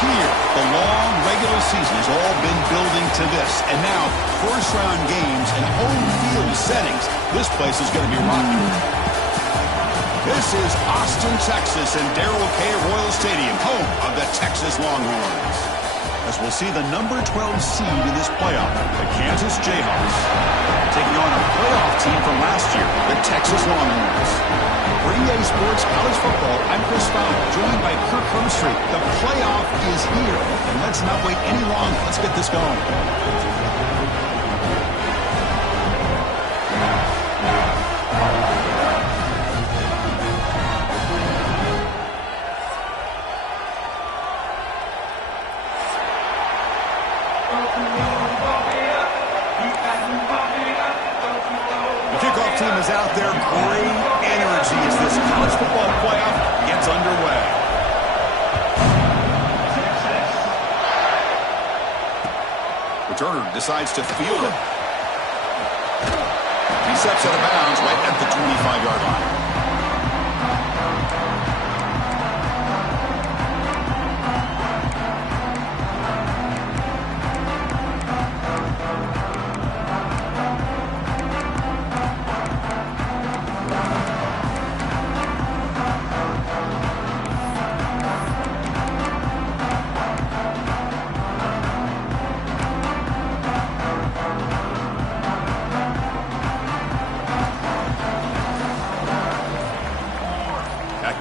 here. The long regular season has all been building to this. And now, first-round games and home field settings. This place is going to be rocking. This is Austin, Texas, and Darrell K. Royal Stadium, home of the Texas Longhorns. As we'll see the number 12 seed in this playoff, the Kansas Jayhawks, taking on a playoff team from last year, the Texas Longhorns. For EA Sports College Football, I'm Chris Fowler, joined by Kirk Herbstreit. The playoff is here, and let's not wait any longer. Let's get this going. Team is out there. Great energy as this college football playoff gets underway. Returner decides to field it. He steps out of bounds right at the 25-yard line.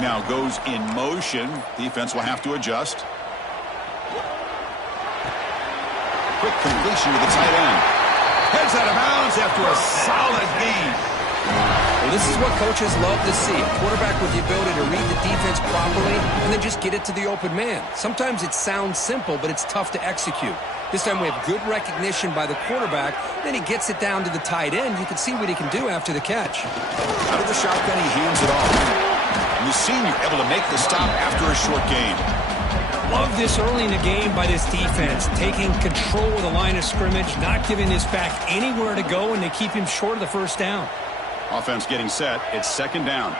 Now goes in motion. Defense will have to adjust. Quick completion to the tight end. Heads out of bounds after a solid gain. Well, this is what coaches love to see. A quarterback with the ability to read the defense properly and then just get it to the open man. Sometimes it sounds simple, but it's tough to execute. This time we have good recognition by the quarterback. Then he gets it down to the tight end. You can see what he can do after the catch. Out of the shotgun, he hands it off. And the senior able to make the stop after a short gain. Love this early in the game by this defense. Taking control of the line of scrimmage, not giving this back anywhere to go, and they keep him short of the first down. Offense getting set. It's second down.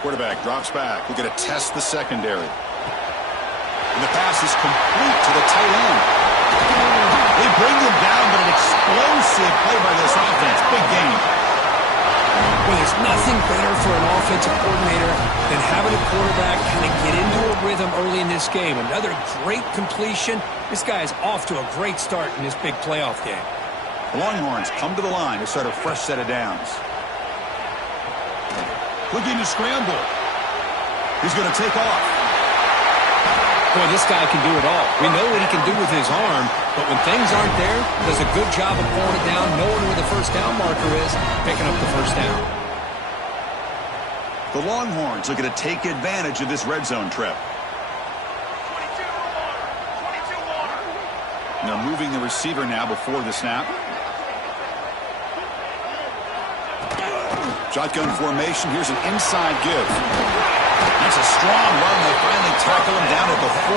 Quarterback drops back. We're going to test the secondary. And the pass is complete to the tight end. They bring him down, but an explosive play by this offense. Big game. Well, there's nothing better for an offensive coordinator than having a quarterback kind of get into a rhythm early in this game. Another great completion. This guy is off to a great start in this big playoff game. The Longhorns come to the line to start a fresh set of downs. Looking to scramble. He's going to take off. Boy, this guy can do it all. We know what he can do with his arm, but when things aren't there, does a good job of pulling it down, knowing where the first down marker is, picking up the first down. The Longhorns are going to take advantage of this red zone trip. And they're moving the receiver now before the snap. Shotgun formation. Here's an inside give. That's a strong run. They finally tackle him down at the 4.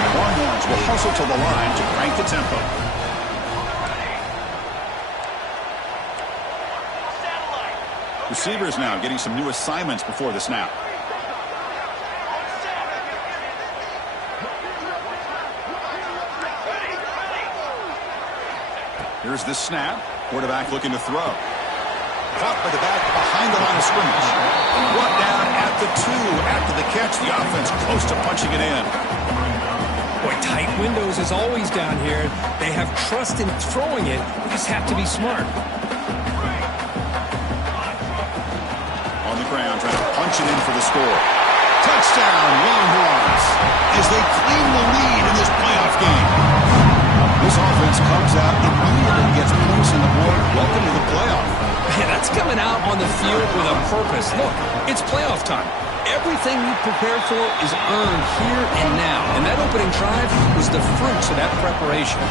The Longhorns will hustle to the line to crank the tempo. Receivers now getting some new assignments before the snap. Here's the snap. Quarterback looking to throw. Caught by the back behind the line of scrimmage. Brought down at the 2 after the catch. The offense close to punching it in. Boy, tight windows is always down here. They have trust in throwing it. We just have to be smart. On the ground, trying to punch it in for the score. Touchdown, Longhorns, as they claim the lead in this playoff game. This offense comes out immediately, gets points on the board. Welcome to the playoff. Man, that's coming out on the field with a purpose. Look, it's playoff time. Everything you prepared for is earned here and now. And that opening drive was the fruits of that preparation.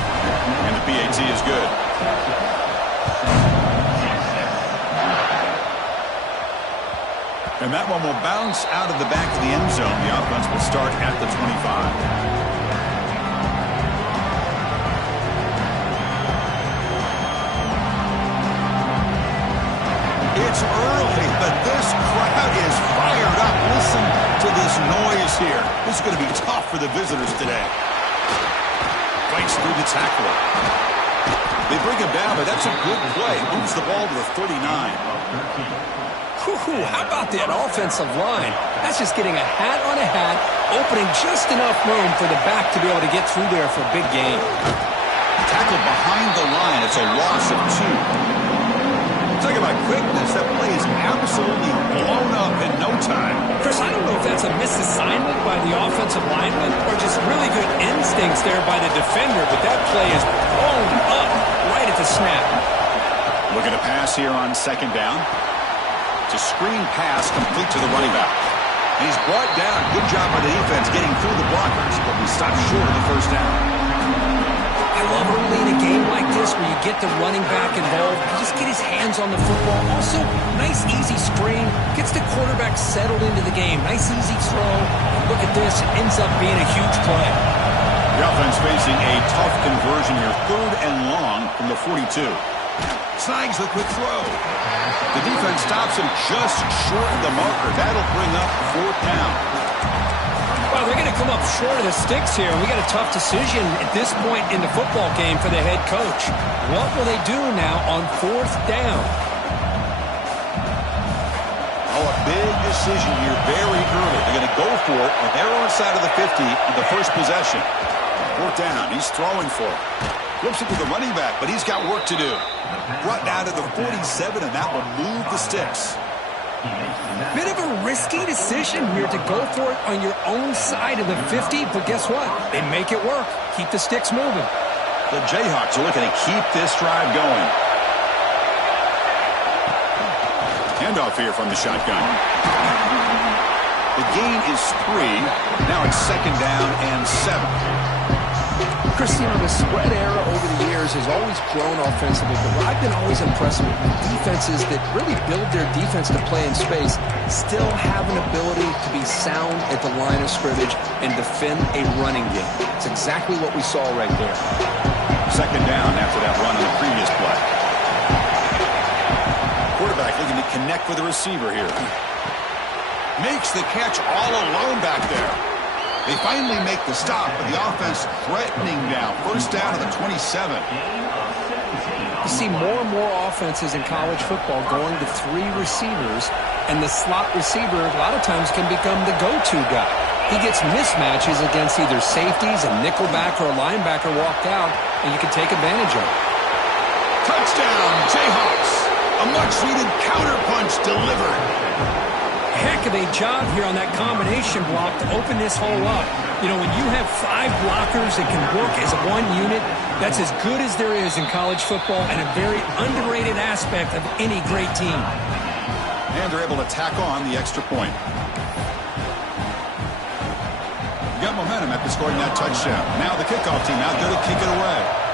And the PAT is good. And that one will bounce out of the back of the end zone. The offense will start at the 25. It's it's early, but this crowd is fired up. Listen to this noise here. This is going to be tough for the visitors today. Fights through the tackle. They bring him down, but that's a good play. Moves the ball to the 39. How about that offensive line? That's just getting a hat on a hat, opening just enough room for the back to be able to get through there for a big gain. Tackled behind the line. It's a loss of 2. Talk about quickness. That play is absolutely blown up in no time. Chris, I don't know if that's a misassignment by the offensive lineman or just really good instincts there by the defender, but that play is blown up right at the snap. Looking to pass here on second down. It's a screen pass complete to the running back. He's brought down. Good job by the defense getting through the blockers, but we stopped short of the first down. I love early in a game like this where you get the running back involved. You just get his hands on the football. Also, nice, easy screen. Gets the quarterback settled into the game. Nice, easy throw. And look at this. It ends up being a huge play. The offense facing a tough conversion here. 3rd and long from the 42. Snags the quick throw. The defense stops him just short of the marker. That'll bring up 4th down. Well, they're going to come up short of the sticks here. We got a tough decision at this point in the football game for the head coach. What will they do now on 4th down? Oh, a big decision here very early. They're going to go for it on their own side of the 50 in the first possession. 4th down. He's throwing for it. Flips it to the running back, but he's got work to do. Brought down to the 47, and that will move the sticks. Bit of a risky decision here to go for it on your own side of the 50, but guess what? They make it work. Keep the sticks moving. The Jayhawks are looking to keep this drive going. Handoff here from the shotgun. The gain is 3. Now it's 2nd down and 7. Christian, the spread era over the years has always grown offensively, but what I've been always impressed with defenses that really build their defense to play in space still have an ability to be sound at the line of scrimmage and defend a running game. It's exactly what we saw right there. 2nd down after that run on the previous play. Quarterback looking to connect with the receiver here. Makes the catch all alone back there. They finally make the stop, but the offense threatening now. 1st down to the 27. You see more and more offenses in college football going to 3 receivers, and the slot receiver a lot of times can become the go-to guy. He gets mismatches against either safeties, a nickelback, or a linebacker walked out, and you can take advantage of it. Touchdown, Jayhawks. A much-needed counterpunch delivered. Heck of a job here on that combination block to open this hole up. You know, when you have 5 blockers that can work as one unit, that's as good as there is in college football and a very underrated aspect of any great team. And they're able to tack on the extra point. You got momentum after scoring that touchdown. Now the kickoff team out there to kick it away.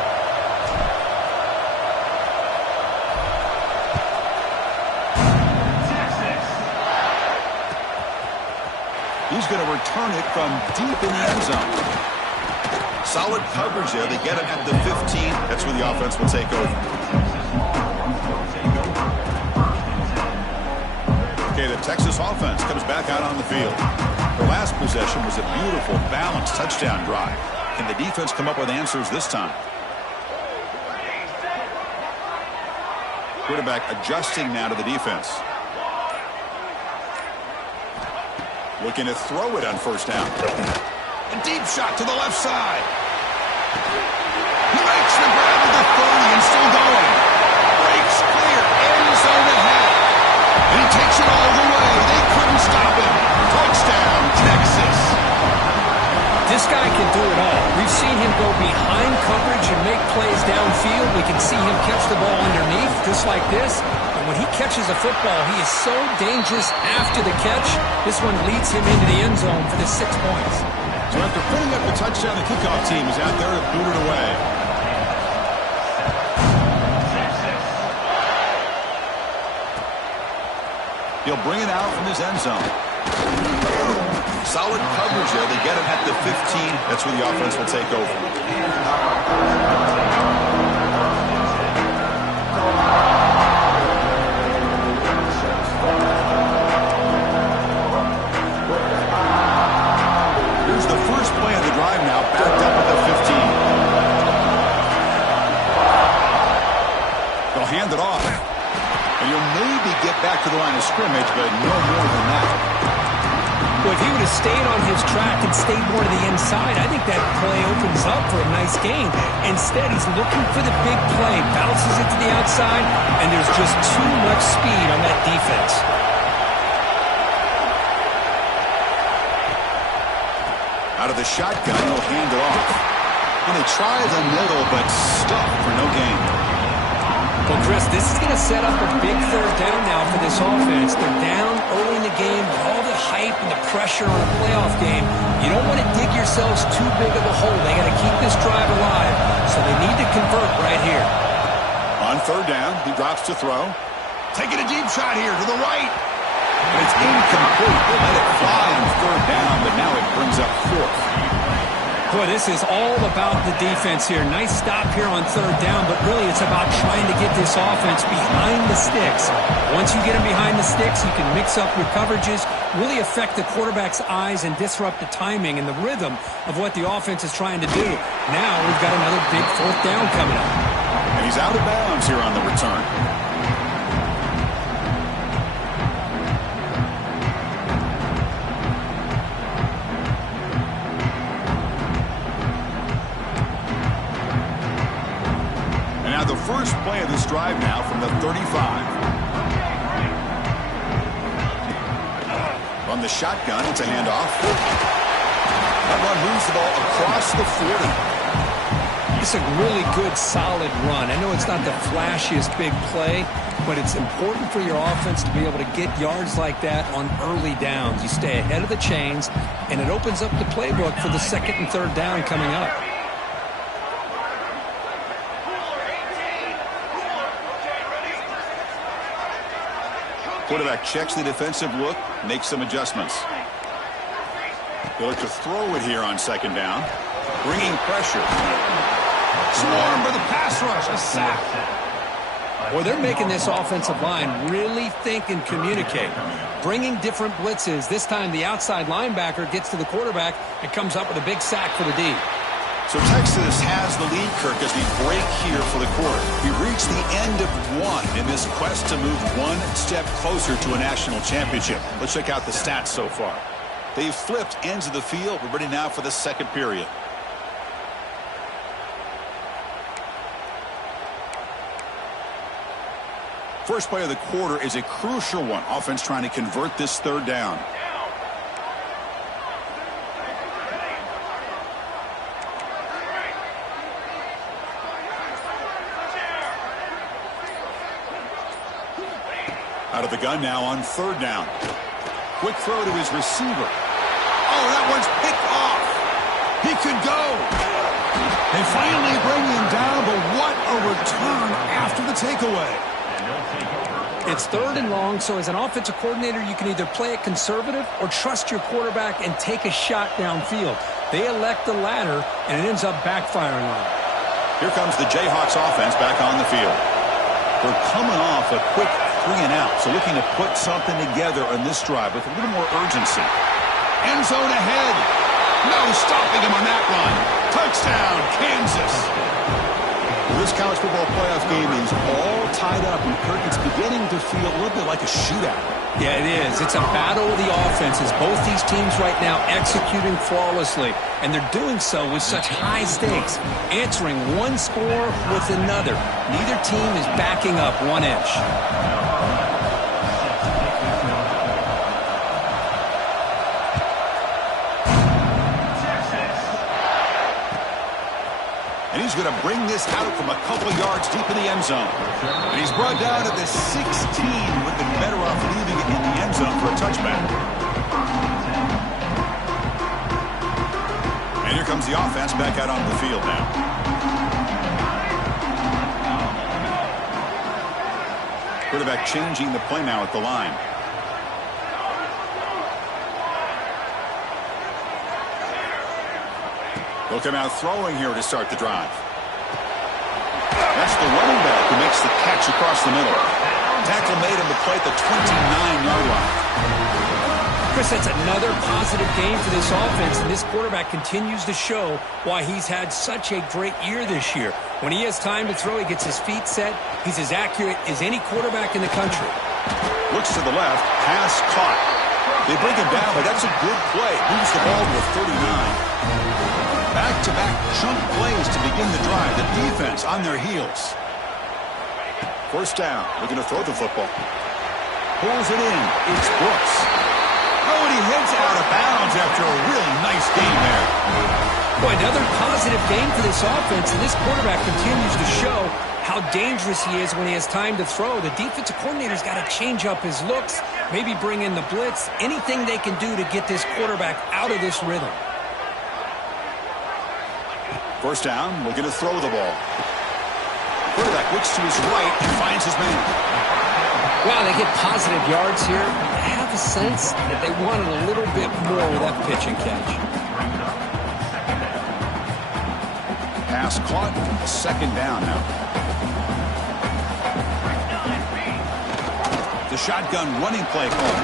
He's going to return it from deep in the end zone. Solid coverage there. They get him at the 15. That's where the offense will take over. Okay, the Texas offense comes back out on the field. The last possession was a beautiful, balanced touchdown drive. Can the defense come up with answers this time? Quarterback adjusting now to the defense. Looking to throw it on 1st down. A deep shot to the left side. He makes the grab at the 30 and still going. Breaks clear. End zone ahead. And he takes it all the way. They couldn't stop him. Touchdown, Texas. This guy can do it all. We've seen him go behind coverage and make plays downfield. We can see him catch the ball underneath, just like this. And when he catches a football, he is so dangerous after the catch. This one leads him into the end zone for the 6 points. So after putting up the touchdown, the kickoff team is out there to boot it away. He'll bring it out from his end zone. Solid coverage there. They get him at the 15. That's where the offense will take over. They'll hand it off. And you'll maybe get back to the line of scrimmage, but no more than that. Well, if he would have stayed on his track and stayed more to the inside, I think that play opens up for a nice gain. Instead, he's looking for the big play, bounces it to the outside, and there's just too much speed on that defense. Out of the shotgun, he'll hand it off. And they try the middle, but stuck for no gain. Well, Chris, this is going to set up a big third down now for this offense. They're down early in the game with all the hype and the pressure on a playoff game. You don't want to dig yourselves too big of a hole. They got to keep this drive alive, so they need to convert right here. On third down, he drops to throw. Taking a deep shot here to the right. And it's incomplete. They let it fly on third down, but now it brings up fourth. Boy, this is all about the defense here. Nice stop here on third down, but really it's about trying to get this offense behind the sticks. Once you get them behind the sticks, you can mix up your coverages, really affect the quarterback's eyes and disrupt the timing and the rhythm of what the offense is trying to do. Now we've got another big fourth down coming up. And he's out of bounds here on the return. First play of this drive now from the 35. From the shotgun, it's a handoff. That run moves the ball across the 40. It's a really good, solid run. I know it's not the flashiest big play, but it's important for your offense to be able to get yards like that on early downs. You stay ahead of the chains, and it opens up the playbook for the second and third down coming up. Quarterback checks the defensive look, makes some adjustments. They'll look to throw it here on second down. Bringing pressure. Swarm for the pass rush. A sack. Well, they're making this offensive line really think and communicate. Bringing different blitzes. This time the outside linebacker gets to the quarterback and comes up with a big sack for the D. So Texas has the lead, Kirk, as we break here for the quarter. We reach the end of one in this quest to move one step closer to a national championship. Let's check out the stats so far. They've flipped ends of the field. We're ready now for the second period. First play of the quarter is a crucial one. Offense trying to convert this third down. Out of the gun now on third down. Quick throw to his receiver. Oh, that one's picked off. He could go. They finally bring him down, but what a return after the takeaway. It's third and long, so as an offensive coordinator, you can either play it conservative or trust your quarterback and take a shot downfield. They elect the latter, and it ends up backfiring on them. Here comes the Jayhawks offense back on the field. They're coming off a quick 3 and out, so looking to put something together on this drive with a little more urgency. End zone ahead. No stopping him on that run. Touchdown, Kansas. Well, this college football playoff game is all tied up, and Kirk, it's beginning to feel a little bit like a shootout. Yeah, it is. It's a battle of the offenses. Both these teams right now executing flawlessly, and they're doing so with such high stakes, answering one score with another. Neither team is backing up 1 inch. And he's going to bring this out from a couple of yards deep in the end zone. And he's brought down at the 16. Would have been better off leaving it in the end zone for a touchback. And here comes the offense back out on the field now. Quarterback changing the play now at the line. They'll come out throwing here to start the drive. That's the running back who makes the catch across the middle. Tackle made him to play at the 29-yard line. Chris, that's another positive game for this offense, and this quarterback continues to show why he's had such a great year this year. When he has time to throw, he gets his feet set. He's as accurate as any quarterback in the country. Looks to the left, pass caught. They bring him down, but that's a good play. Moves the ball to a 39. Back-to-back chunk plays to begin the drive. The defense on their heels. First down, looking to throw the football. Pulls it in. It's Brooks. Oh, and he heads out of bounds after a really nice game there. Boy, another positive game for this offense, and this quarterback continues to show how dangerous he is when he has time to throw. The defensive coordinator's got to change up his looks, maybe bring in the blitz, anything they can do to get this quarterback out of this rhythm. First down, looking to throw the ball. Quarterback looks to his right and finds his man. Wow, they get positive yards here. I have a sense that they wanted a little bit more with that pitch and catch. Pass caught. A second down now. The shotgun running play call.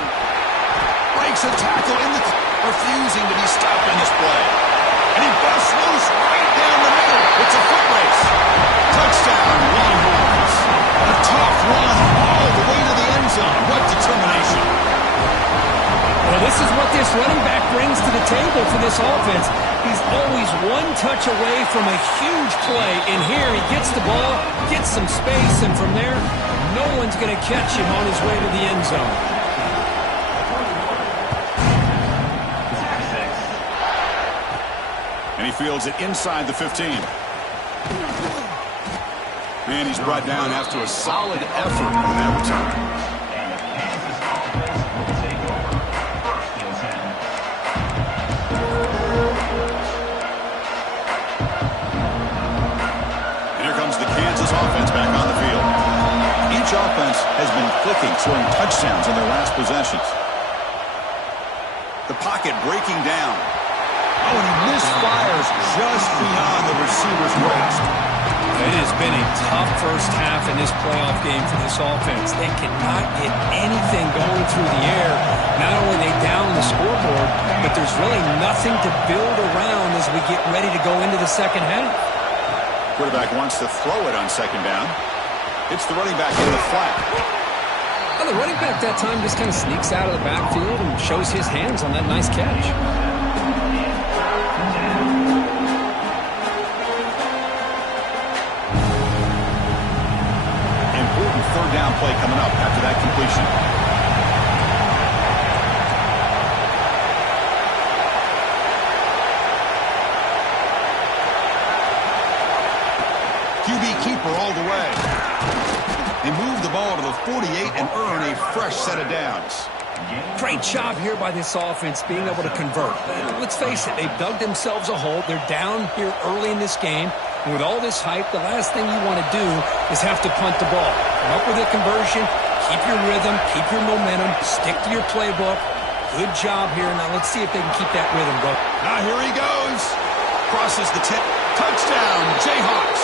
Breaks a tackle in the... refusing to be stopped in this play. And he busts loose right down the middle. It's a foot race. Touchdown, Longhorns. A tough run all the way to the end zone. What determination. Well, this is what this running back brings to the table for this offense. He's always one touch away from a huge play. And here he gets the ball, gets some space, and from there, no one's going to catch him on his way to the end zone. And he fields it inside the 15. And he's brought down after a solid effort on that return. And here comes the Kansas offense back on the field. Each offense has been clicking, scoring touchdowns in their last possessions. The pocket breaking down. Oh, and he misfires just beyond the receiver's waist. It has been a tough first half in this playoff game for this offense. They cannot get anything going through the air. Not only are they down the scoreboard, but there's really nothing to build around as we get ready to go into the second half. Quarterback wants to throw it on second down. It's the running back in the flat. Well, the running back that time just kind of sneaks out of the backfield and shows his hands on that nice catch. Third down play coming up after that completion. QB keeper all the way. They move the ball to the 48 and earn a fresh set of downs. Great job here by this offense being able to convert. Let's face it, they've dug themselves a hole. They're down here early in this game. And with all this hype, the last thing you want to do is have to punt the ball. Come up with a conversion, keep your rhythm, keep your momentum, stick to your playbook. Good job here. Now let's see if they can keep that rhythm going. Now here he goes. Crosses the 10. Touchdown, Jayhawks.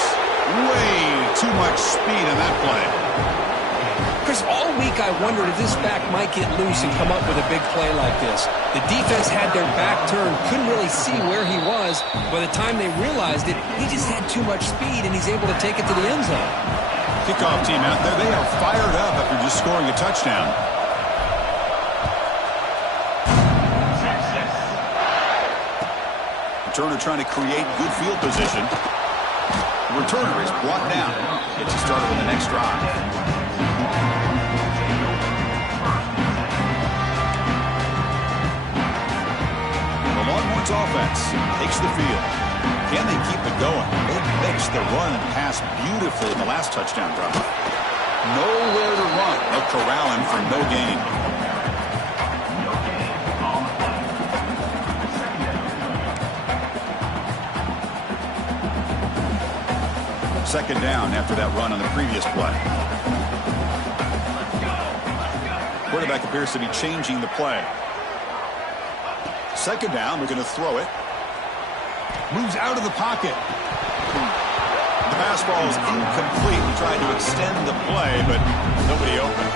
Way too much speed in that play. Chris, all week I wondered if this back might get loose and come up with a big play like this. The defense had their back turned, couldn't really see where he was. By the time they realized it, he just had too much speed, and he's able to take it to the end zone. Kickoff team out there, they are fired up after just scoring a touchdown. Returner trying to create good field position. The returner is brought down. Gets you started with the next drive. Longhorns offense takes the field. Can they keep it going? They mixed the run and pass beautifully in the last touchdown drive. Nowhere to run. They'll corral him for no gain. Second down after that run on the previous play. Quarterback appears to be changing the play. Second down, we're going to throw it. Moves out of the pocket. The pass ball is incomplete. He tried to extend the play, but nobody open.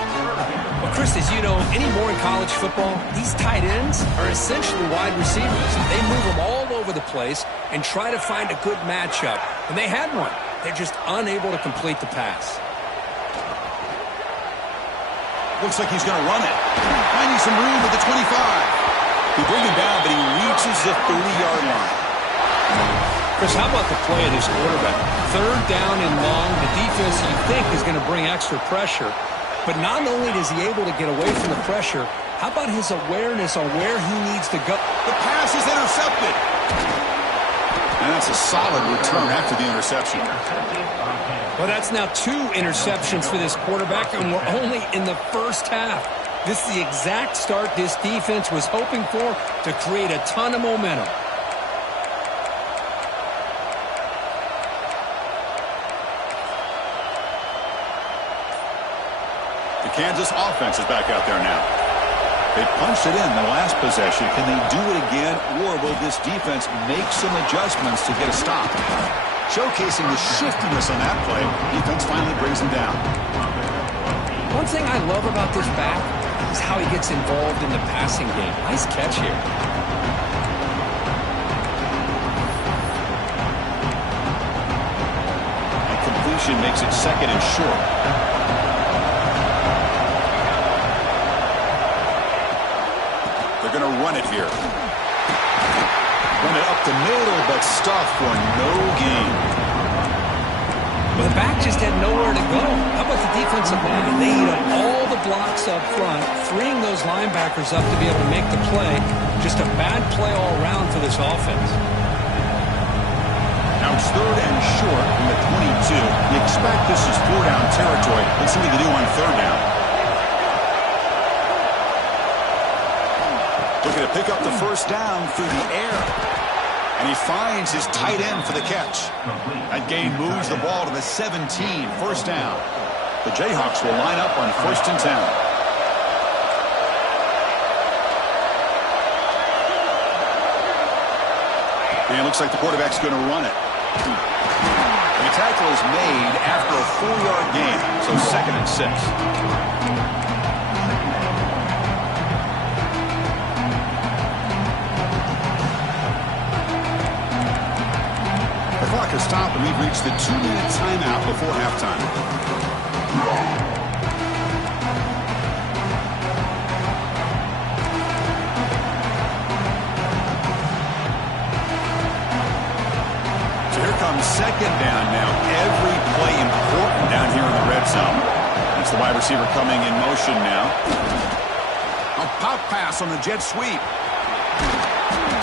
Well, Chris, as you know, anymore in college football, these tight ends are essentially wide receivers. They move them all over the place and try to find a good matchup. And they had one. They're just unable to complete the pass. Looks like he's going to run it. Finding some room at the 25. He brings him down, but he reaches the 30-yard line. Chris, how about the play of this quarterback? Third down and long. The defense, you think, is going to bring extra pressure. But not only is he able to get away from the pressure, how about his awareness on where he needs to go? The pass is intercepted. And that's a solid return after the interception. Well, that's now 2 interceptions for this quarterback, and we're only in the first half. This is the exact start this defense was hoping for to create a ton of momentum. The Kansas offense is back out there now. They punched it in the last possession. Can they do it again, or will this defense make some adjustments to get a stop? Showcasing the shiftiness on that play, defense finally brings him down. One thing I love about this back is how he gets involved in the passing game. Nice catch here. And completion makes it 2nd and short. They're going to run it here. Run it up the middle, but stuffed for no gain. Well, the back just had nowhere to go. How about the defensive line? They eat up all the blocks up front, freeing those linebackers up to be able to make the play. Just a bad play all around for this offense. Now it's 3rd and short from the 22. You expect this is 4-down territory. Let's see what they do on 3rd down. Looking to pick up the first down through the air. And he finds his tight end for the catch. That gain moves the ball to the 17, 1st down. The Jayhawks will line up on 1st and 10. And it looks like the quarterback's going to run it. The tackle is made after a 4-yard gain, so 2nd and 6. Clock has stopped, and we've reached the 2-minute timeout before halftime. So here comes 2nd down now. Every play important down here in the red zone. That's the wide receiver coming in motion now. A pop pass on the jet sweep.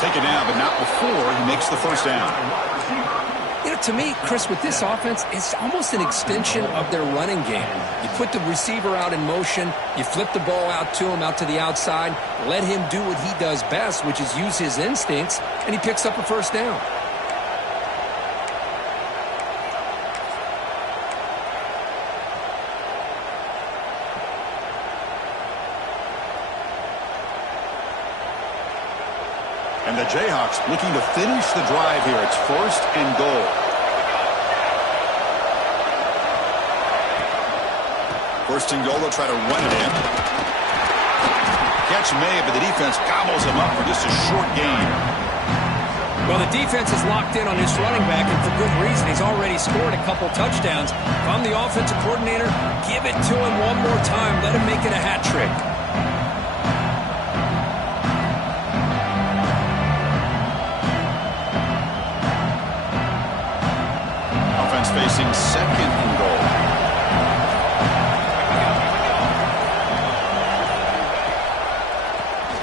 Take it down, but not before he makes the 1st down. You know, to me, Chris, with this offense, it's almost an extension of their running game. You put the receiver out in motion, you flip the ball out to him, out to the outside, let him do what he does best, which is use his instincts, and he picks up a 1st down. And the Jayhawks looking to finish the drive here. It's 1st and goal. First and goal, they'll try to run it in. Catch made, but the defense gobbles him up for just a short gain. Well, the defense is locked in on his running back, and for good reason. He's already scored a couple touchdowns. If I'm the offensive coordinator, give it to him one more time. Let him make it a hat trick. Facing 2nd and goal.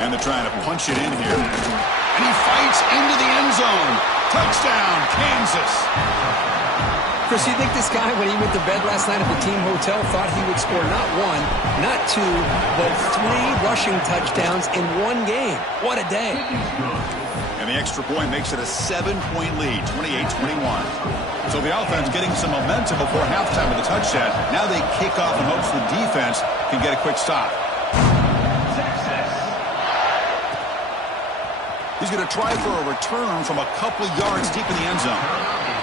And they're trying to punch it in here. And he fights into the end zone. Touchdown, Kansas. Chris, you think this guy, when he went to bed last night at the team hotel, thought he would score not 1, not 2, but 3 rushing touchdowns in one game? What a day. And the extra point makes it a 7-point lead, 28-21. So the offense getting some momentum before halftime with a touchdown. Now they kick off in hopes the defense can get a quick stop. He's going to try for a return from a couple yards deep in the end zone.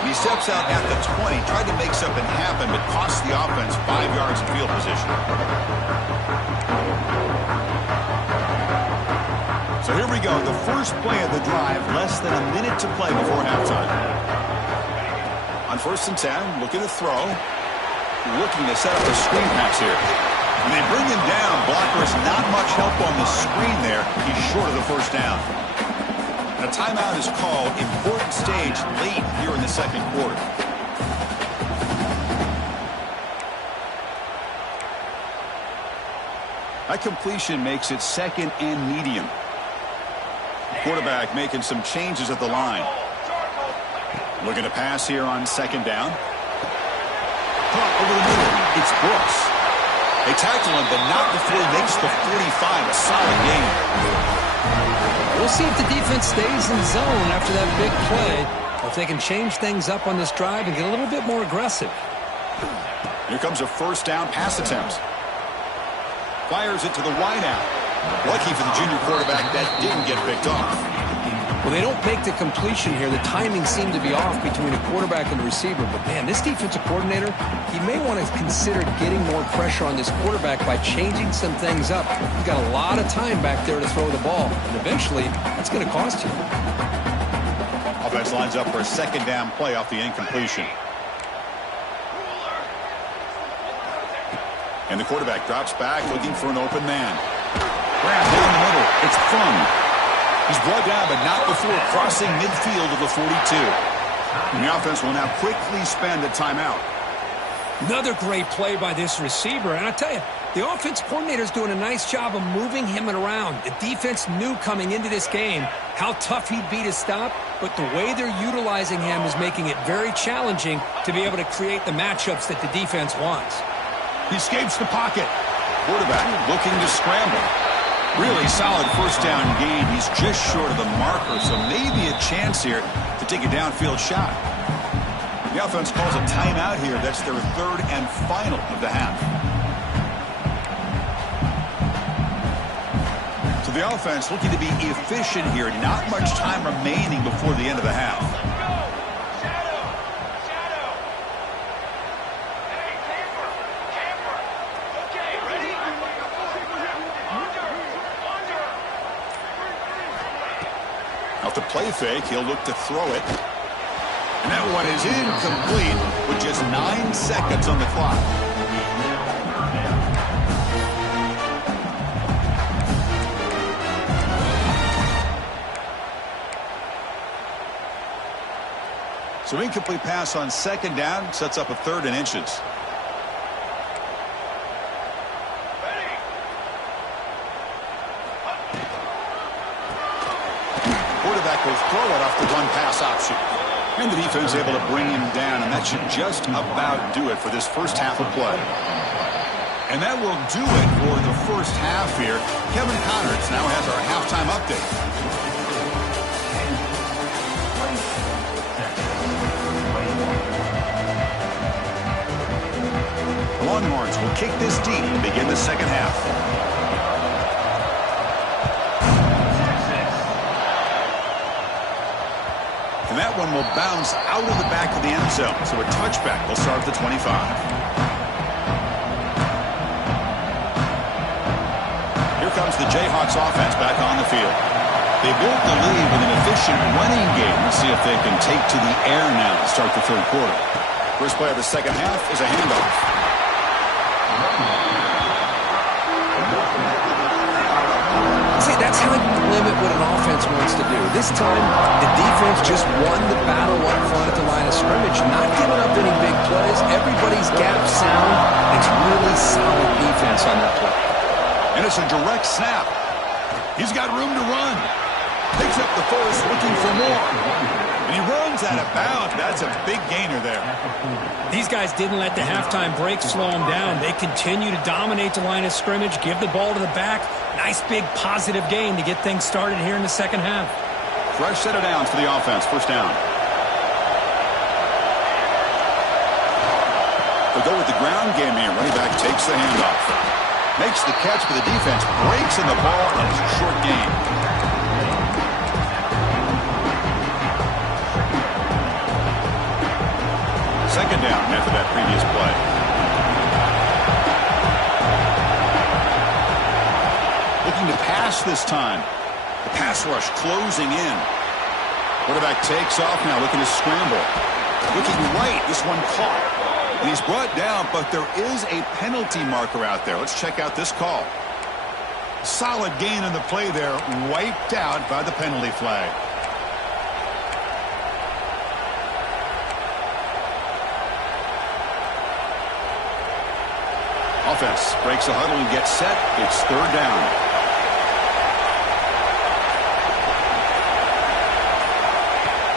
He steps out at the 20, tried to make something happen, but cost the offense 5 yards in field position. So here we go, the first play of the drive, less than a minute to play before halftime. On 1st and 10, looking to throw. Looking to set up a screen pass here. And they bring him down. Blockers not much help on the screen there. He's short of the first down. And a timeout is called. Important stage late here in the second quarter. That completion makes it 2nd and medium. Quarterback making some changes at the line. Looking to pass here on 2nd down. Caught over the middle. It's Brooks. They tackle him, but not before he makes the 45. A solid game. We'll see if the defense stays in zone after that big play, or if they can change things up on this drive and get a little bit more aggressive. Here comes a 1st down pass attempt. Fires it to the wideout. Lucky for the junior quarterback that didn't get picked off. Well, they don't make the completion here. The timing seemed to be off between a quarterback and the receiver. But, man, this defensive coordinator, he may want to consider getting more pressure on this quarterback by changing some things up. You've got a lot of time back there to throw the ball. And eventually, that's going to cost you. Offense lines up for a 2nd down play off the incompletion. And the quarterback drops back looking for an open man. Grab down the middle. It's Fung. He's brought down, but not before crossing midfield of the 42. And the offense will now quickly spend a timeout. Another great play by this receiver. And I tell you, the offense coordinator is doing a nice job of moving him around. The defense knew coming into this game how tough he'd be to stop, but the way they're utilizing him is making it very challenging to be able to create the matchups that the defense wants. He escapes the pocket. Quarterback looking to scramble. Really solid 1st down gain. He's just short of the marker, so maybe a chance here to take a downfield shot. The offense calls a timeout here. That's their 3rd and final of the half. So the offense looking to be efficient here. Not much time remaining before the end of the half. Off the play fake, he'll look to throw it. And that one is incomplete with just 9 seconds on the clock. So incomplete pass on 2nd down sets up a 3rd and inches. Will throw it off the run-pass option. And the defense able to bring him down, and that should just about do it for this first half of play. And that will do it for the first half here. Kevin Connors now has our halftime update. The Longhorns will kick this deep and begin the second half. And that one will bounce out of the back of the end zone. So a touchback will start at the 25. Here comes the Jayhawks offense back on the field. They built the lead with an efficient running game. Let's see if they can take to the air now to start the 3rd quarter. First play of the second half is a handoff. See, that's how you limit what an offense wants to do. This time, the defense just won the battle up front at the line of scrimmage, not giving up any big plays. Everybody's gap sound. It's really solid defense on that play. And it's a direct snap. He's got room to run. Picks up the first, looking for more. And he runs out of bounds. That's a big gainer there. These guys didn't let the halftime break slow them down. They continue to dominate the line of scrimmage, give the ball to the back. Nice big positive gain to get things started here in the second half. Fresh set of downs for the offense. First down. They'll go with the ground game here. Running back takes the handoff. Makes the catch, but the defense breaks in the ball, and it's a short gain. Second down after that previous play. Looking to pass this time. The pass rush closing in. Quarterback takes off now, looking to scramble. Looking right, this one caught. And he's brought down, but there is a penalty marker out there. Let's check out this call. Solid gain on the play there, wiped out by the penalty flag. Offense breaks a huddle and gets set. It's third down.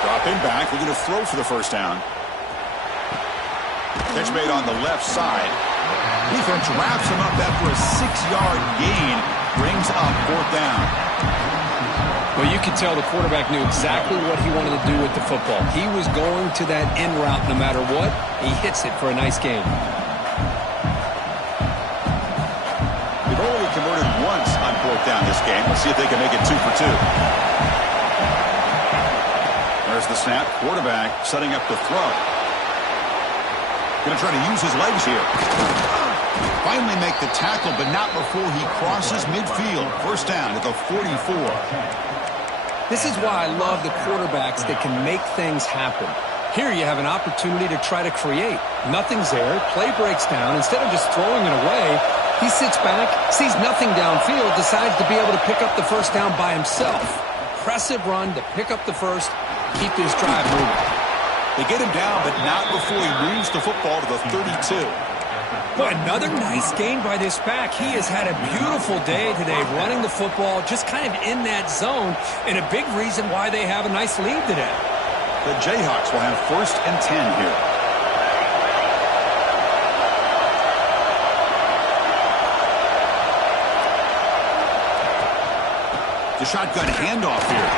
Dropping back, looking to throw for the first down. Catch made on the left side. Defense wraps him up after a 6-yard gain. Brings up fourth down. Well, you could tell the quarterback knew exactly what he wanted to do with the football. He was going to that in route no matter what. He hits it for a nice gain. They've only converted once on fourth down this game. Let's see if they can make it 2 for 2. There's the snap. Quarterback setting up to throw. Going to try to use his legs here. Finally make the tackle, but not before he crosses midfield. First down at the 44. This is why I love the quarterbacks that can make things happen. Here you have an opportunity to try to create. Nothing's there. Play breaks down. Instead of just throwing it away, he sits back, sees nothing downfield, decides to be able to pick up the first down by himself. Impressive run to pick up the first, keep this drive moving. They get him down, but not before he moves the football to the 32. Boy, another nice gain by this back. He has had a beautiful day today running the football, just kind of in that zone, and a big reason why they have a nice lead today. The Jayhawks will have first and 10 here. The shotgun handoff here.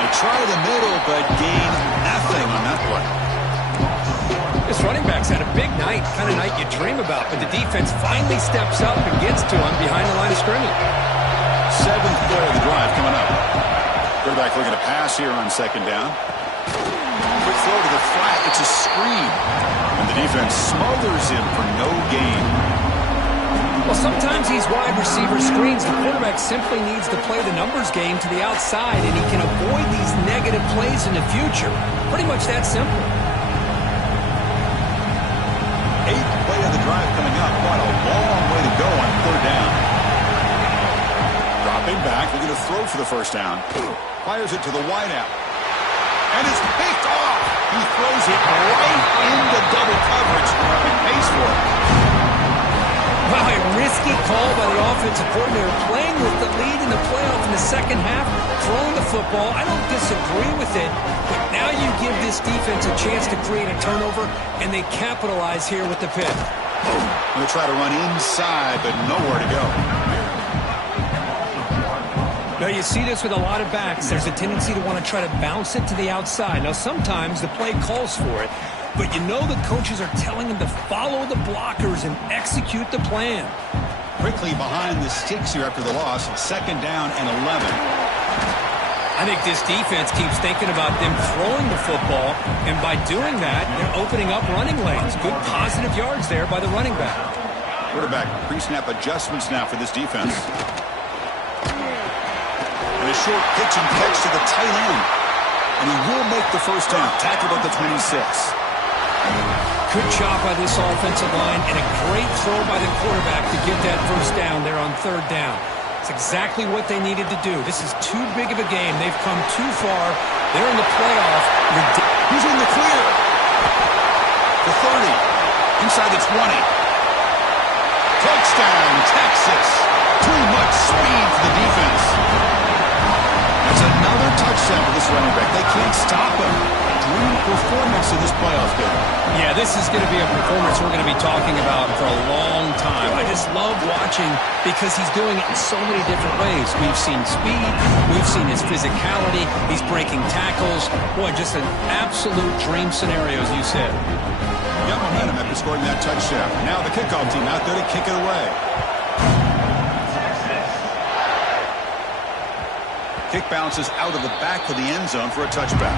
They try the middle, but gain nothing on that play. This running back's had a big night, kind of night you dream about, but the defense finally steps up and gets to him behind the line of scrimmage. 7th play of the drive coming up. Quarterback looking to pass here on second down. Quick throw to the flat. It's a screen. And the defense smothers him for no gain. Well, sometimes these wide receiver screens, the quarterback simply needs to play the numbers game to the outside, and he can avoid these negative plays in the future. Pretty much that simple. 8th play of the drive coming up. What a long way to go on third down. Dropping back, looking to throw for the first down. Fires it to the wideout. And it's picked off. He throws it right into double coverage and pays for it. Wow, a risky call by the offensive coordinator, playing with the lead in the playoff in the second half, throwing the football. I don't disagree with it, but now you give this defense a chance to create a turnover, and they capitalize here with the pick. Going to try to run inside, but nowhere to go. Now, you see this with a lot of backs. There's a tendency to want to try to bounce it to the outside. Now, sometimes the play calls for it, but you know the coaches are telling them to follow the blockers and execute the plan. Quickly behind the sticks here after the loss. Second down and 11. I think this defense keeps thinking about them throwing the football, and by doing that, they're opening up running lanes. Good positive yards there by the running back. Quarterback pre-snap adjustments now for this defense. And a short pitch and catch to the tight end. And he will make the first down. Tackled at the 26. Good job by this offensive line, and a great throw by the quarterback to get that first down there on third down. It's exactly what they needed to do. This is too big of a game. They've come too far. They're in the playoff. He's in the clear. The 30. Inside the 20. Touchdown, Texas. Too much speed for the defense. That's another touchdown for this running back. They can't stop him. Dream performance in this playoff game. Yeah, this is going to be a performance we're going to be talking about for a long time. I just love watching because he's doing it in so many different ways. We've seen speed. We've seen his physicality. He's breaking tackles. Boy, just an absolute dream scenario, as you said. Got momentum after scoring that touchdown. Now the kickoff team out there to kick it away. Kick bounces out of the back of the end zone for a touchback.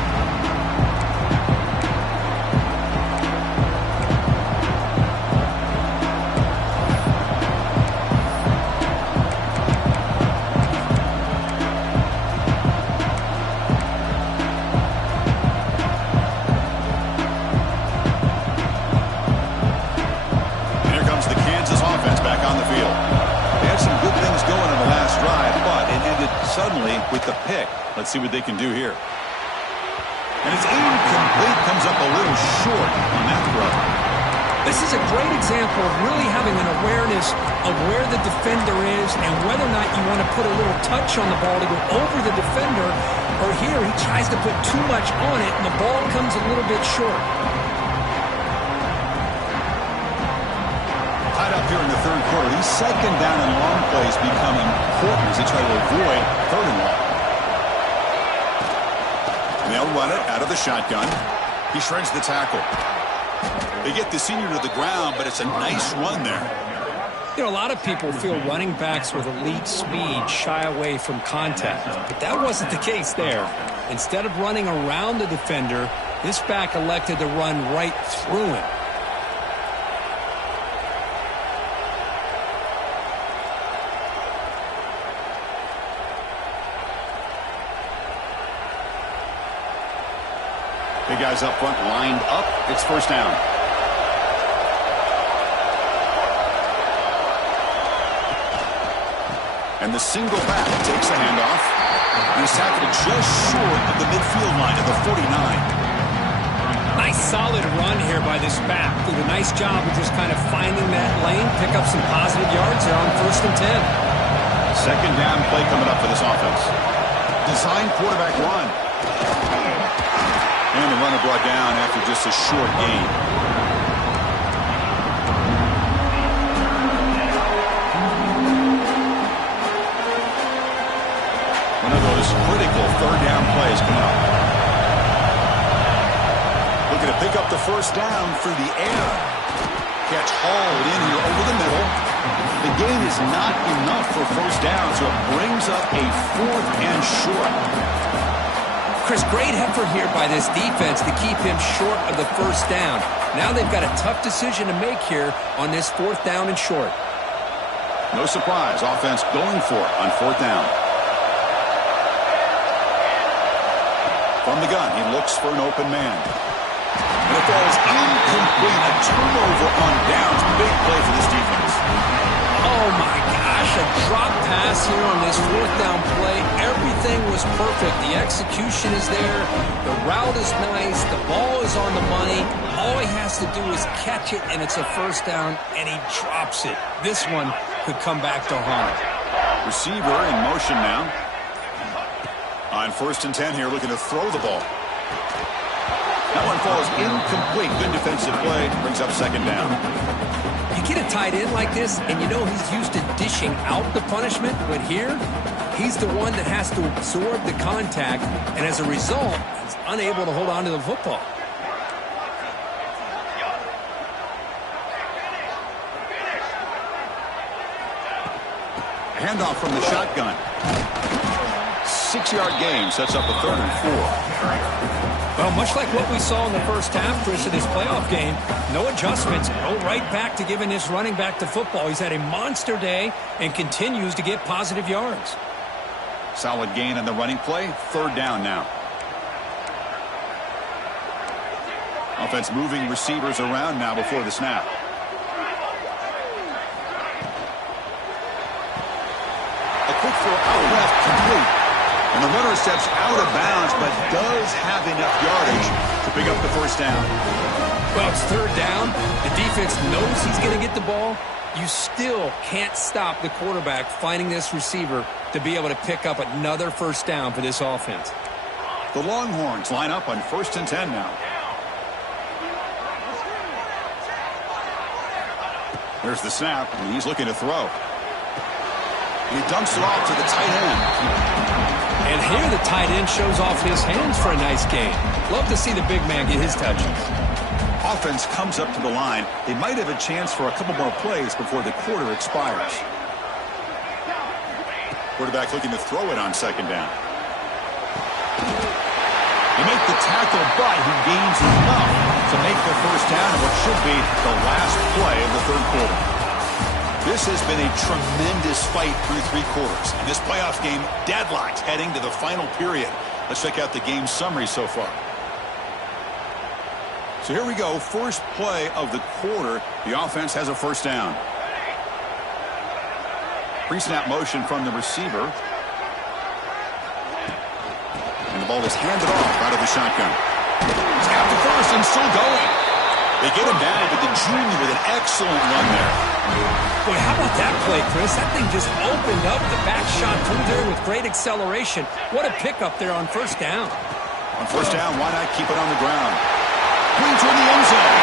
suddenly with the pick. Let's see what they can do here. And it's incomplete. Comes up a little short on that throw. This is a great example of really having an awareness of where the defender is and whether or not you want to put a little touch on the ball to go over the defender, or here he tries to put too much on it and the ball comes a little bit short. Tied up here in the third quarter. These second down and long plays become important as they try to avoid third and long. And they'll run it out of the shotgun. He shreds the tackle. They get the senior to the ground, but it's a nice run there. You know, a lot of people feel running backs with elite speed shy away from contact, but that wasn't the case there. Instead of running around the defender, this back elected to run right through him. Big guys up front lined up. It's first down. And the single back takes the handoff. He's tackled just short of the midfield line of the 49. Nice solid run here by this back. Did a nice job of just kind of finding that lane, pick up some positive yards there on 1st and 10. Second down play coming up for this offense. Design quarterback run. And the runner brought down after just a short gain. One of those critical third down plays coming up. Looking to pick up the first down through the air. Catch hauled in here over the middle. The gain is not enough for first down, so it brings up a 4th and short. Chris, great effort here by this defense to keep him short of the first down. Now they've got a tough decision to make here on this 4th down and short. No surprise, offense going for it on 4th down. From the gun, he looks for an open man. And it falls incomplete. A turnover on downs. Big play for this defense. Oh, my gosh, a drop pass here on this 4th down play. Everything was perfect. The execution is there. The route is nice. The ball is on the money. All he has to do is catch it, and it's a first down, and he drops it. This one could come back to haunt. Receiver in motion now. On 1st and 10 here, looking to throw the ball. That one falls incomplete. Good defensive play. Brings up second down. You get a tight end like this, and you know he's used to dishing out the punishment, but here, he's the one that has to absorb the contact, and as a result, he's unable to hold on to the football. Handoff from the shotgun. 6-yard gain sets up a 3rd and 4. Well, much like what we saw in the first half, Chris, of this playoff game, no adjustments, go right back to giving this running back the football. He's had a monster day and continues to get positive yards. Solid gain on the running play. 3rd down now. Offense moving receivers around now before the snap. A quick throw out left, complete. And the runner steps out of bounds, but does have enough yardage to pick up the first down. Well, it's 3rd down. The defense knows he's going to get the ball. You still can't stop the quarterback finding this receiver to be able to pick up another first down for this offense. The Longhorns line up on 1st and 10 now. There's the snap, and he's looking to throw. And he dumps it off to the tight end. And here the tight end shows off his hands for a nice gain. Love to see the big man get his touches. Offense comes up to the line. They might have a chance for a couple more plays before the quarter expires. Quarterback looking to throw it on 2nd down. They make the tackle, but he gains enough to make the first down in what should be the last play of the 3rd quarter. This has been a tremendous fight through 3 quarters. And this playoff game deadlocked heading to the final period. Let's check out the game summary so far. So here we go. First play of the quarter. The offense has a first down. Pre-snap motion from the receiver. The ball is handed off out of the shotgun. He's got the first and still going. They get him down, but the junior with an excellent run there. Boy, how about that play, Chris? That thing just opened up. The back shot through there with great acceleration. What a pickup there on first down. On first down, why not keep it on the ground? Going toward the end zone.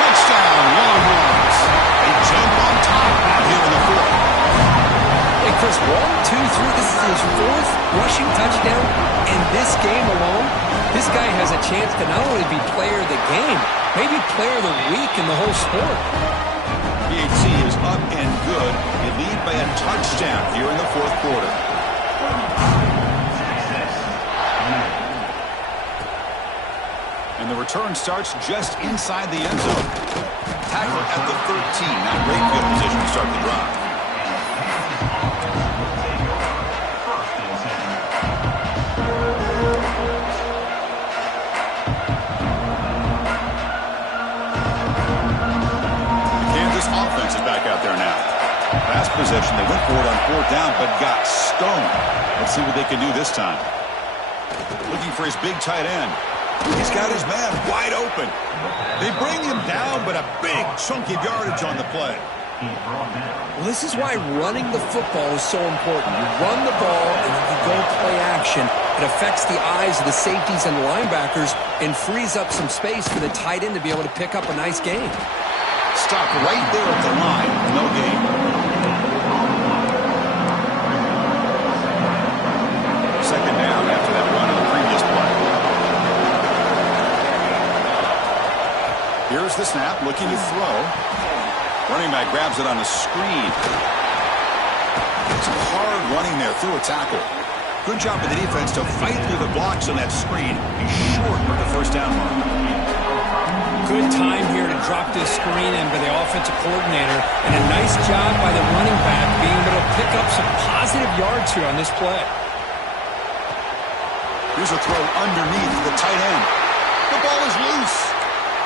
Touchdown, Longhorns. They jump on top out here in the fourth. Hey, Chris, 1, 2, 3. This is his fourth rushing touchdown in this game alone. This guy has a chance to not only be player of the game, maybe player of the week in the whole sport. PHC is up and good. They lead by a touchdown here in the fourth quarter. And the return starts just inside the end zone. Tackle at the 13. Not great field position to start the drive. Offense is back out there now. Last possession, they went for it on fourth down, but got stoned. Let's see what they can do this time. Looking for his big tight end. He's got his man wide open. They bring him down, but a big chunk of yardage on the play. Well, this is why running the football is so important. You run the ball, and if you go play action, it affects the eyes of the safeties and the linebackers and frees up some space for the tight end to be able to pick up a nice gain. Stop right there at the line. No gain. Second down after that run on the previous play. Here's the snap, looking to throw. Running back grabs it on the screen. It's hard running there through a tackle. Good job of the defense to fight through the blocks on that screen. He's short of the first down mark. Good time here to drop this screen in by the offensive coordinator, and a nice job by the running back being able to pick up some positive yards here on this play. Here's a throw underneath the tight end. The ball is loose.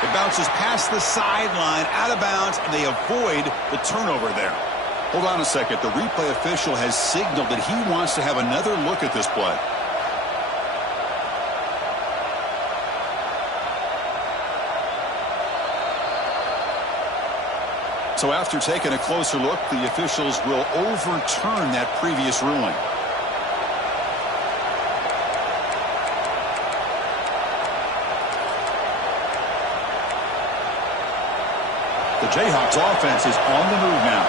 It bounces past the sideline, out of bounds, and they avoid the turnover there. Hold on a second. The replay official has signaled that he wants to have another look at this play. So after taking a closer look, the officials will overturn that previous ruling. The Jayhawks offense is on the move now.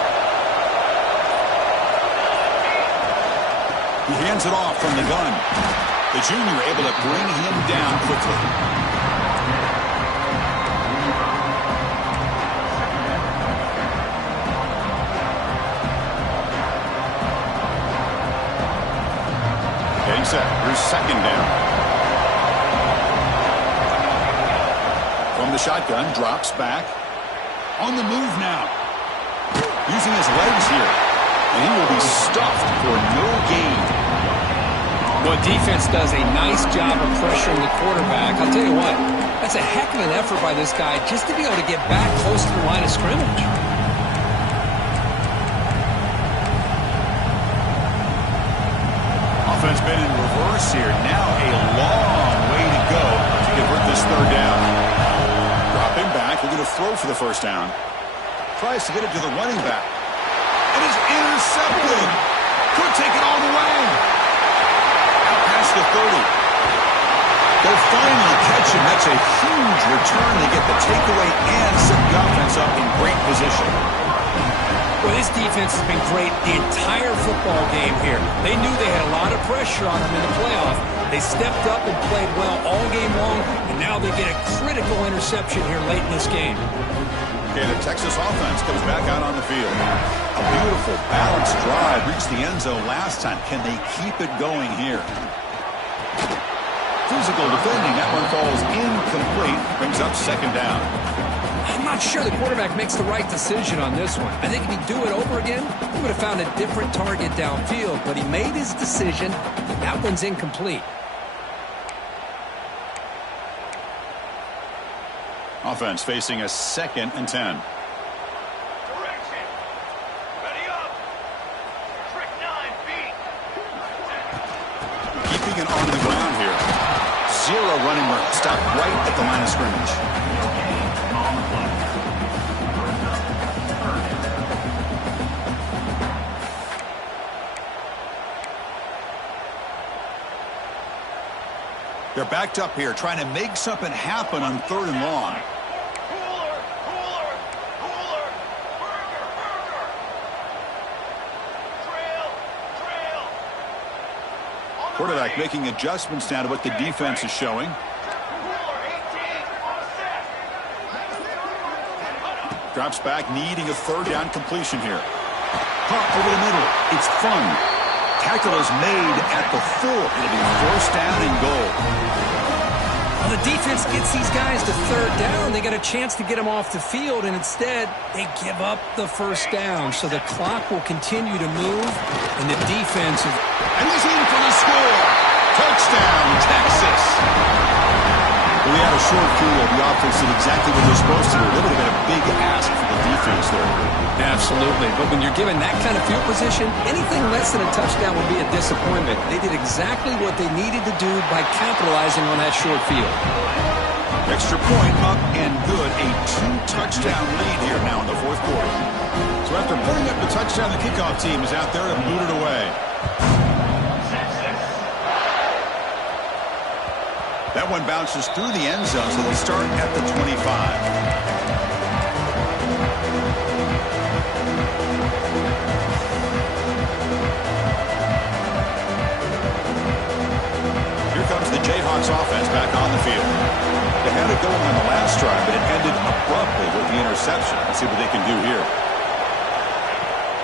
He hands it off from the gun. The junior able to bring him down quickly. Getting set. Here's second down. From the shotgun, drops back. On the move now. Using his legs here. And he will be stuffed for no gain. Well, defense does a nice job of pressuring the quarterback. I'll tell you what, that's a heck of an effort by this guy just to be able to get back close to the line of scrimmage. Offense been in reverse here. Now a long way to go to convert this third down. Dropping back, looking to throw for the first down. Tries to get it to the running back. And is intercepted. Could take it all the way. Out past the 30. They'll finally catch him. That's a huge return to get the takeaway and set the offense up in great position. Well, this defense has been great the entire football game here. They knew they had a lot of pressure on them in the playoff. They stepped up and played well all game long, and now they get a critical interception here late in this game. Okay, the Texas offense comes back out on the field. A beautiful, balanced drive. Reached the end zone last time. Can they keep it going here? Physical defending. That one falls incomplete. Brings up second down. I'm not sure the quarterback makes the right decision on this one. I think if he'd do it over again, he would have found a different target downfield, but he made his decision. That one's incomplete. Offense facing a 2nd and 10. Direction. Ready up. Trick 9 feet. Keeping it on the ground here. zero running room. Stopped right at the line of scrimmage. They're backed up here, trying to make something happen on 3rd and long. Quarterback making adjustments now to what the defense is showing. Drops back, needing a 3rd down completion here. Caught over the middle. It's fun. Tackle is made at the 4. It'll be 1st down and goal. Well, the defense gets these guys to 3rd down. They got a chance to get them off the field, and instead they give up the 1st down. So the clock will continue to move, and the defense is... And he's in for the score. Touchdown, Texas. We had a short field. The offense did exactly what they're supposed to do. That would have been a big ask for the defense there. Absolutely. But when you're given that kind of field position, anything less than a touchdown would be a disappointment. They did exactly what they needed to do by capitalizing on that short field. Extra point up and good. A 2-touchdown lead here now in the 4th quarter. So after putting up the touchdown, the kickoff team is out there to boot it away. That one bounces through the end zone, so they start at the 25. Here comes the Jayhawks offense back on the field. They had it going on the last drive, but it ended abruptly with the interception. Let's see what they can do here.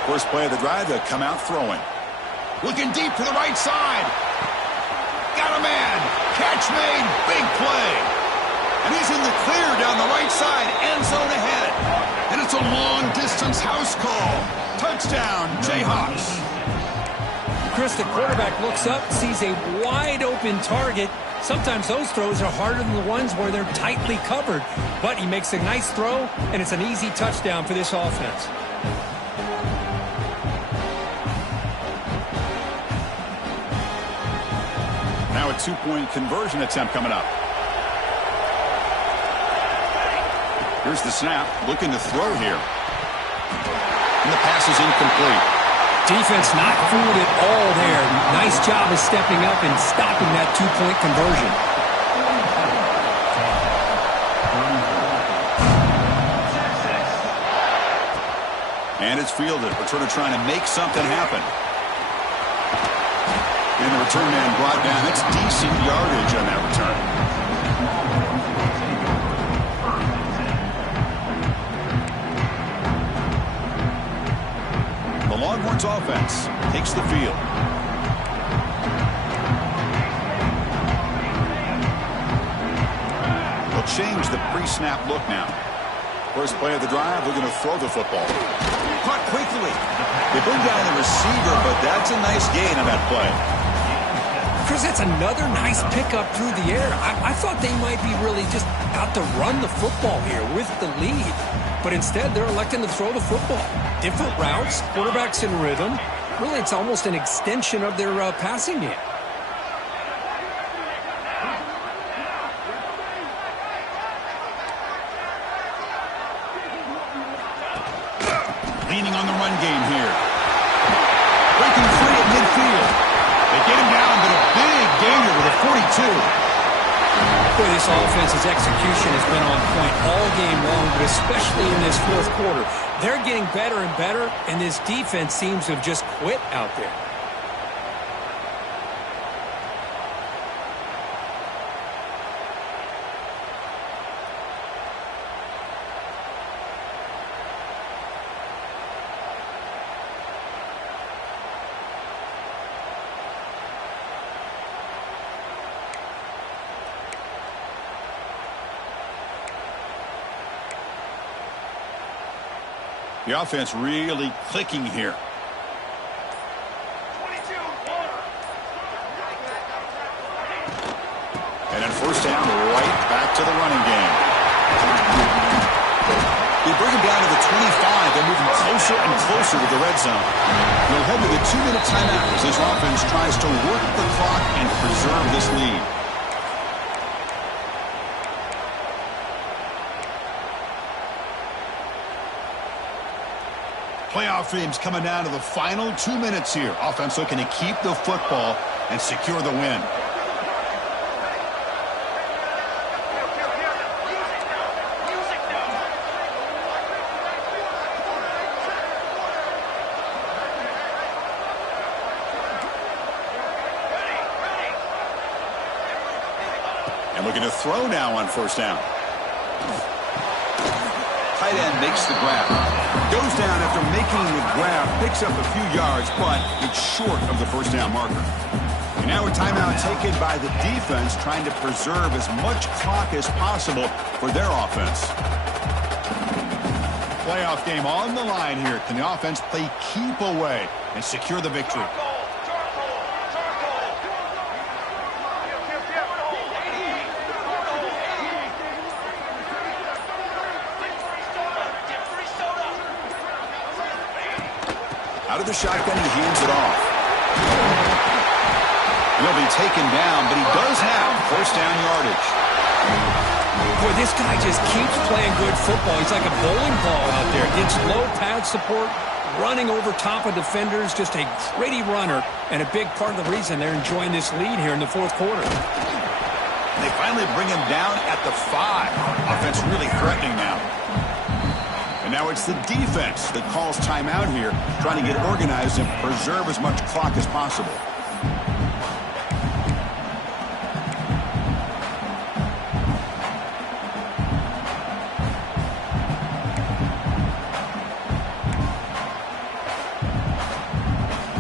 First play of the drive, they come out throwing. Looking deep to the right side. Got a man. Catch made. Big play. And he's in the clear down the right side. End zone ahead. And it's a long-distance house call. Touchdown, Jayhawks. Chris, the quarterback looks up, sees a wide-open target. Sometimes those throws are harder than the ones where they're tightly covered. But he makes a nice throw, and it's an easy touchdown for this offense. Now a 2-point conversion attempt coming up. Here's the snap. Looking to throw here. And the pass is incomplete. Defense not fooled at all there. Nice job of stepping up and stopping that 2-point conversion. And it's fielded. Returner trying to make something happen. And the return man brought down. That's decent yardage on that return. The Longhorns offense takes the field. They'll change the pre-snap look now. First play of the drive, they're going to throw the football. Caught quickly. They bring down the receiver, but that's a nice gain on that play. Chris, that's another nice pickup through the air. I thought they might be really just out to run the football here with the lead. But instead, they're electing to throw the football. Different routes, quarterbacks in rhythm. Really, it's almost an extension of their passing game. Leaning on the run game here. Breaking free at midfield. They get him down, but a big gainer with a 42. Boy, this offense's execution has been on point all game long, but especially in this 4th quarter. They're getting better and better, and this defense seems to have just quit out there. The offense really clicking here. And then first down, right back to the running game. They bring him down to the 25. They're moving closer and closer to the red zone. They'll head to the 2-minute timeout as this offense tries to work the clock and preserve this lead. Playoff dreams coming down to the final 2 minutes here. Offense looking to keep the football and secure the win. And looking to throw now on first down. Tight end makes the grab. Goes down after making the grab, picks up a few yards, but it's short of the first down marker. And now a timeout taken by the defense, trying to preserve as much clock as possible for their offense. Playoff game on the line here. Can the offense play keep away and secure the victory? Out of the shotgun, he hands it off. He'll be taken down, but he does have first down yardage. Boy, this guy just keeps playing good football. He's like a bowling ball out there. Gets low pad support, running over top of defenders. Just a gritty runner, and a big part of the reason they're enjoying this lead here in the fourth quarter. They finally bring him down at the 5. Offense really threatening now. And now it's the defense that calls timeout here, trying to get organized and preserve as much clock as possible.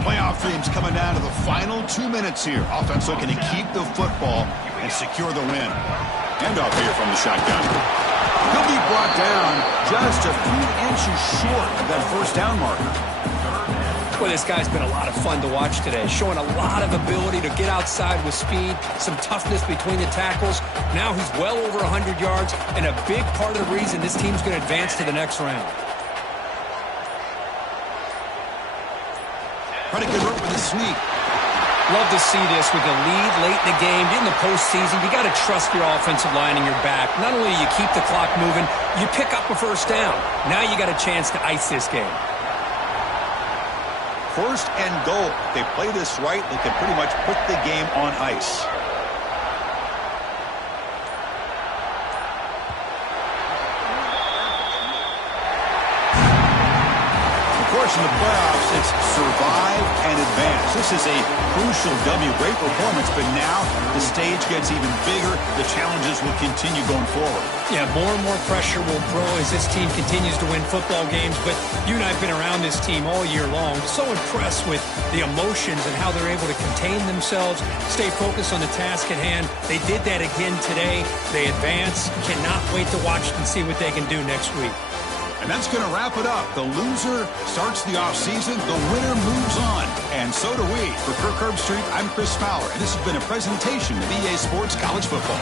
Playoff dreams coming down to the final 2 minutes here. Offense looking to keep the football and secure the win. Handoff here from the shotgun. He'll be brought down just a few inches short of that first down marker. Well, this guy's been a lot of fun to watch today, showing a lot of ability to get outside with speed, some toughness between the tackles. Now he's well over 100 yards, and a big part of the reason this team's going to advance to the next round. Trying to convert with a sweep. Love to see this with a lead late in the game. In the postseason, you got to trust your offensive line and your back. Not only do you keep the clock moving, you pick up a first down. Now you got a chance to ice this game. First and goal. If they play this right, they can pretty much put the game on ice. In the playoffs, it's survive and advance. This is a crucial W. Great performance, but now the stage gets even bigger. The challenges will continue going forward. Yeah, more and more pressure will grow as this team continues to win football games, but you and I have been around this team all year long. So impressed with the emotions and how they're able to contain themselves, stay focused on the task at hand. They did that again today. They advance. Cannot wait to watch and see what they can do next week. And that's going to wrap it up. The loser starts the offseason. The winner moves on. And so do we. For Kirk Herbstreit, I'm Chris Fowler. And this has been a presentation of EA Sports College Football.